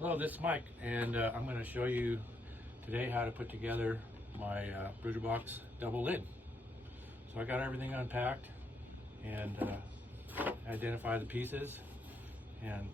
Hello, this is Mike, and I'm going to show you today how to put together my Brooder box double lid. So I got everything unpacked and identify the pieces, and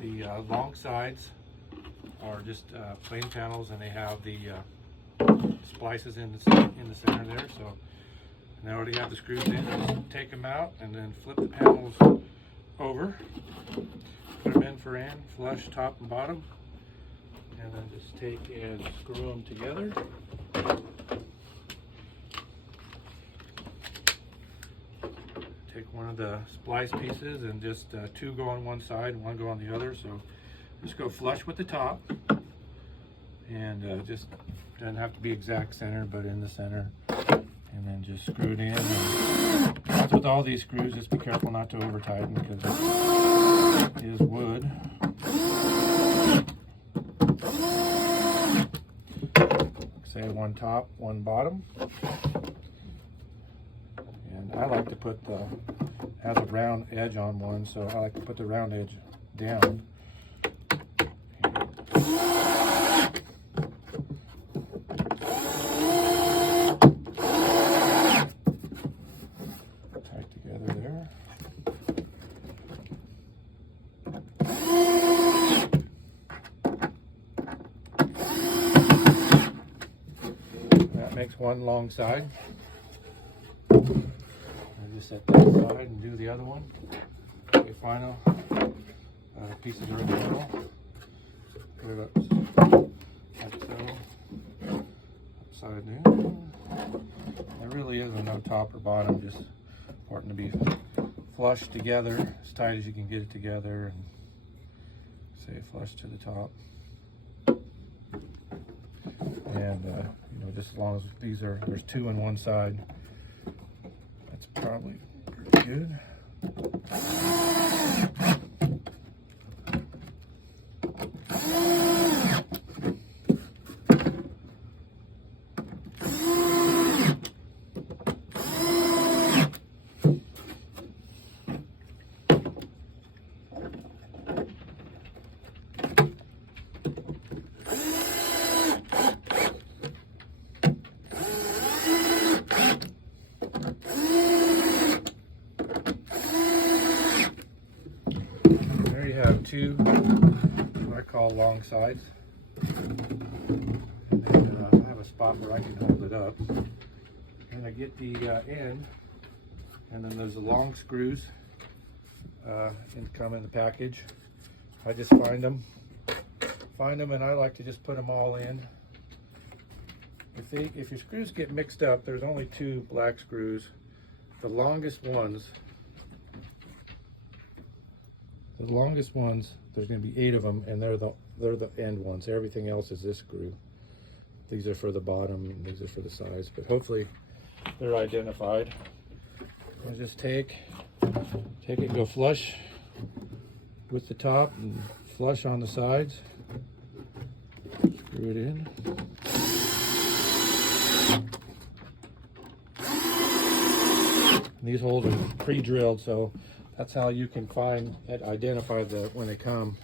the long sides are just plain panels, and they have the splices in the center there. So and I already have the screws in. Just take them out and then flip the panels over. Put them in, flush top and bottom, and then just take and screw them together. Take one of the splice pieces and just two go on one side, one go on the other. So just go flush with the top, and just doesn't have to be exact center, but in the center. And then just screw it in. And as with all these screws, just be careful not to over tighten because it is wood. Say one top, one bottom. And I like to put has a round edge on one, so I like to put the round edge down. Tight together there. That makes one long side. I just set that aside and do the other one. Okay, final pieces are in the middle. Put it up like so. Upside down. There really isn't no top or bottom, just important to be flush together, as tight as you can get it together, and say flush to the top. And you know, just as long as there's two on one side, that's probably pretty good. There you have two what I call long sides. And then I have a spot where I can hold it up. And I get the end, and then there's the long screws come in the package. I just find them, and I like to just put them all in. If your screws get mixed up, there's only two black screws. The longest ones, there's going to be 8 of them, and they're the end ones. Everything else is this screw. These are for the bottom, and these are for the sides, but hopefully they're identified. I just take it, go flush with the top and flush on the sides. Screw it in. And these holes are pre-drilled, so that's how you can identify when they come.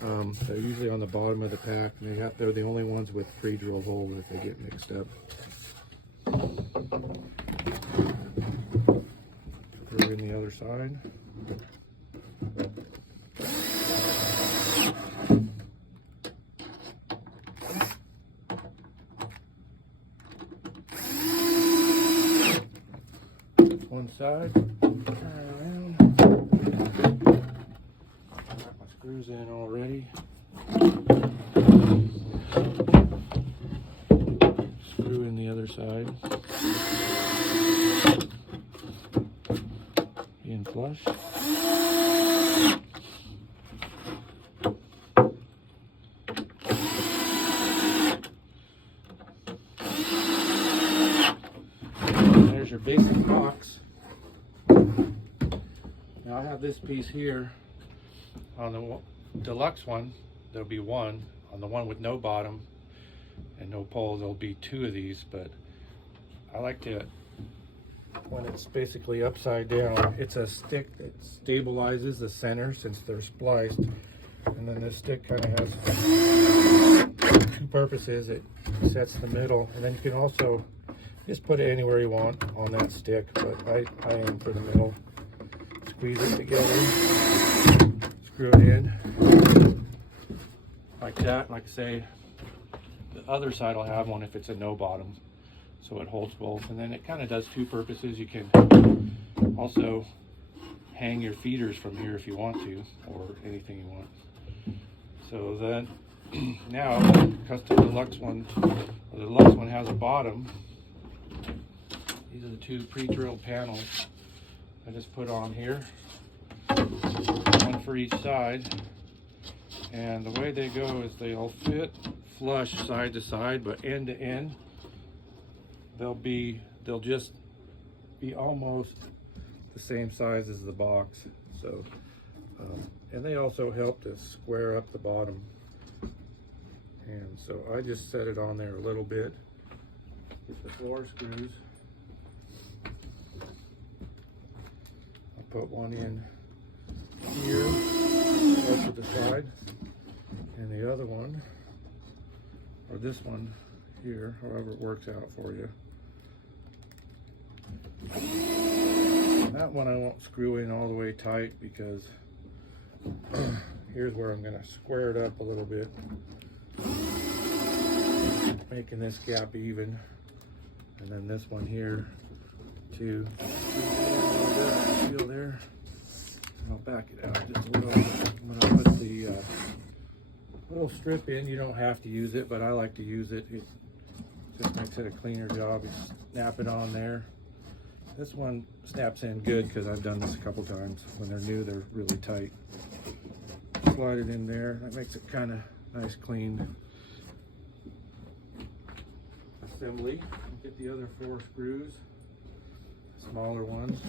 They're usually on the bottom of the pack, and they're the only ones with pre-drilled holes if they get mixed up. Screw in the other side. One side, turn around. Got my screws in already. Screw in the other side. In flush. There's your basic box. Now I have this piece here on the deluxe one. There'll be one. On the one with no bottom and no pole, there'll be 2 of these, but I like to, when it's basically upside down, it's a stick that stabilizes the center since they're spliced. And then this stick kind of has two purposes. It sets the middle, and then you can also just put it anywhere you want on that stick, but I aim for the middle. Squeeze it together, screw it in like that. Like I say, the other side will have one if it's a no bottom, so it holds both. And then it kind of does two purposes. You can also hang your feeders from here if you want to, or anything you want. So then now custom deluxe one, or the deluxe one, has a bottom. These are the two pre-drilled panels I just put on here, one for each side. And the way they go is they'll fit flush side to side, but end to end they'll just be almost the same size as the box. So and they also help to square up the bottom. And so I just set it on there a little bit with the 4 screws. I'll put one in here, close to the side, and the other one, or this one here, however it works out for you. And that one I won't screw in all the way tight because here's where I'm going to square it up a little bit, making this gap even. And then this one here too. Feel there. And I'll back it out just a little. I'm going to put the little strip in. You don't have to use it, but I like to use it. It just makes it a cleaner job. You snap it on there. This one snaps in good because I've done this a couple times. When they're new, they're really tight. Slide it in there. That makes it kind of nice, clean assembly. Get the other 4 screws, smaller ones.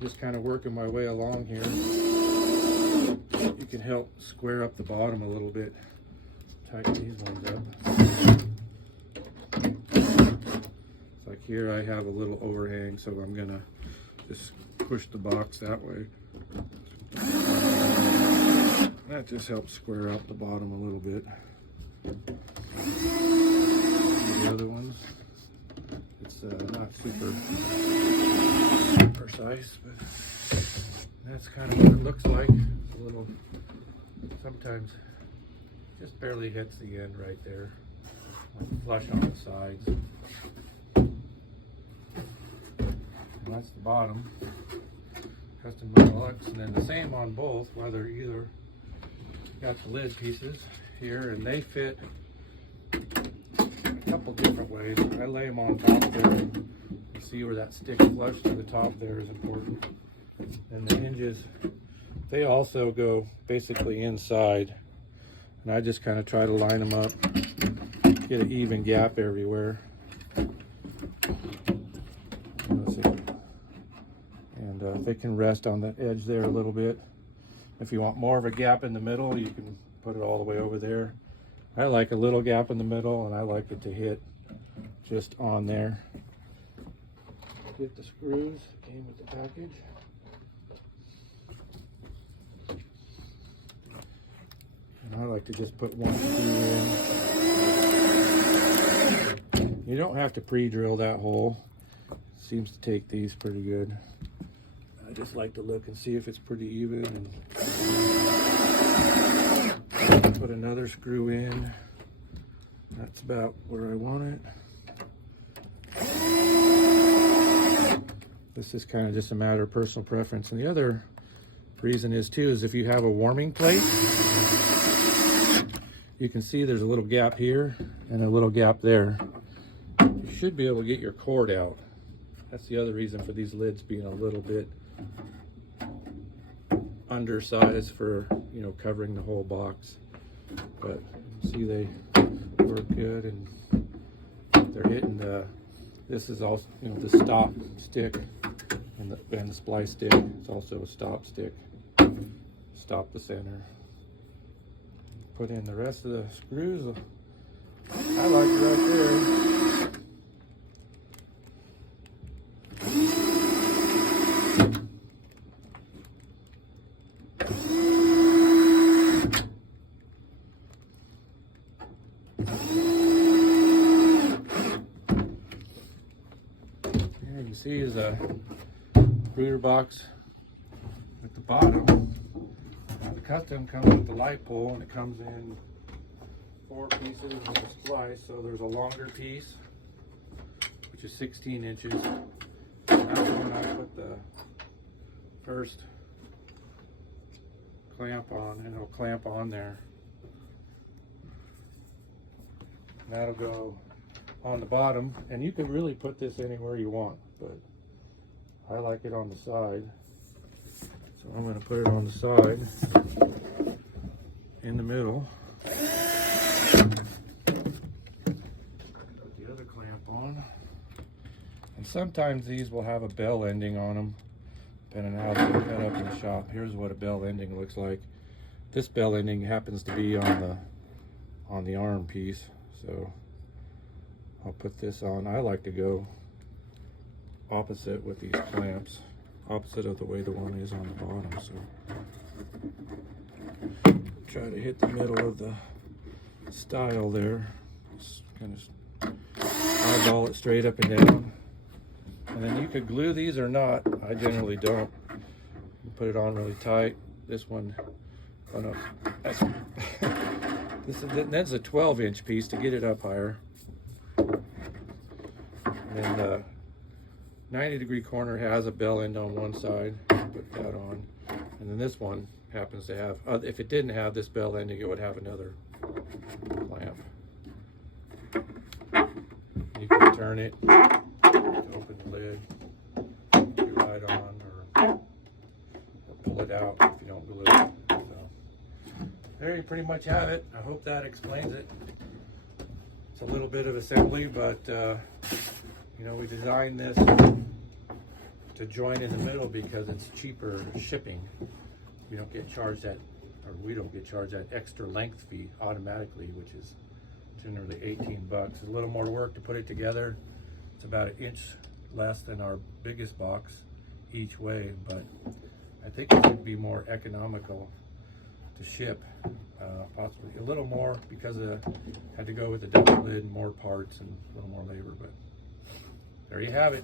Just kind of working my way along here. You can help square up the bottom a little bit. Tighten these ones up. It's like here I have a little overhang, so I'm gonna just push the box that way. That just helps square out the bottom a little bit. The other ones, it's not super precise, but that's kind of what it looks like. It's a little, sometimes just barely hits the end right there, like flush on the sides. And that's the bottom, custom deluxe, and then the same on both, whether either got the lid pieces here, and they fit a couple different ways. I lay them on top there. You see where that stick flush to the top there is important. And the hinges, they also go basically inside. And I just kind of try to line them up, get an even gap everywhere. And they can rest on the edge there a little bit. If you want more of a gap in the middle, you can put it all the way over there. I like a little gap in the middle, and I like it to hit just on there. Get the screws, came with the package. And I like to just put one screw in. You don't have to pre-drill that hole. Seems to take these pretty good. I just like to look and see if it's pretty even. And put another screw in. That's about where I want it. This is kind of just a matter of personal preference. And the other reason is too, is if you have a warming plate, you can see there's a little gap here and a little gap there. You should be able to get your cord out. That's the other reason for these lids being a little bit undersized for, you know, covering the whole box. But see, they work good, and they're hitting the, this is also, you know, the stop stick and the splice stick. It's also a stop stick. Stop the center. Put in the rest of the screws. I like it right there. see is a Brooder box at the bottom. Now, the custom comes with the light pole, and it comes in 4 pieces with a splice. So there's a longer piece, which is 16 inches. That's when I put the first clamp on, and it'll clamp on there. That'll go on the bottom, and you can really put this anywhere you want, but I like it on the side, so I'm going to put it on the side in the middle. Put the other clamp on, and sometimes these will have a bell ending on them, depending on how they're cut up in the shop. Here's what a bell ending looks like. This bell ending happens to be on the arm piece, so I'll put this on. I like to go opposite with these clamps, opposite of the way the one is on the bottom. So try to hit the middle of the stile there. Just kind of eyeball it straight up and down. And then you could glue these or not. I generally don't. Put it on really tight. This one, oh no, that's a 12-inch piece to get it up higher. And the 90-degree corner has a bell end on one side. Put that on. And then this one happens to have, if it didn't have this bell ending, it would have another clamp. You can turn it, open the lid, put your light on, or pull it out if you don't glue it. So, there you pretty much have it. I hope that explains it. It's a little bit of assembly, but you know, we designed this to join in the middle because it's cheaper shipping. We don't get charged that, or we don't get charged that extra length fee automatically, which is generally 18 bucks. A little more work to put it together. It's about 1 inch less than our biggest box each way, but I think it would be more economical to ship, possibly a little more because had to go with the double lid, more parts and a little more labor, but there you have it.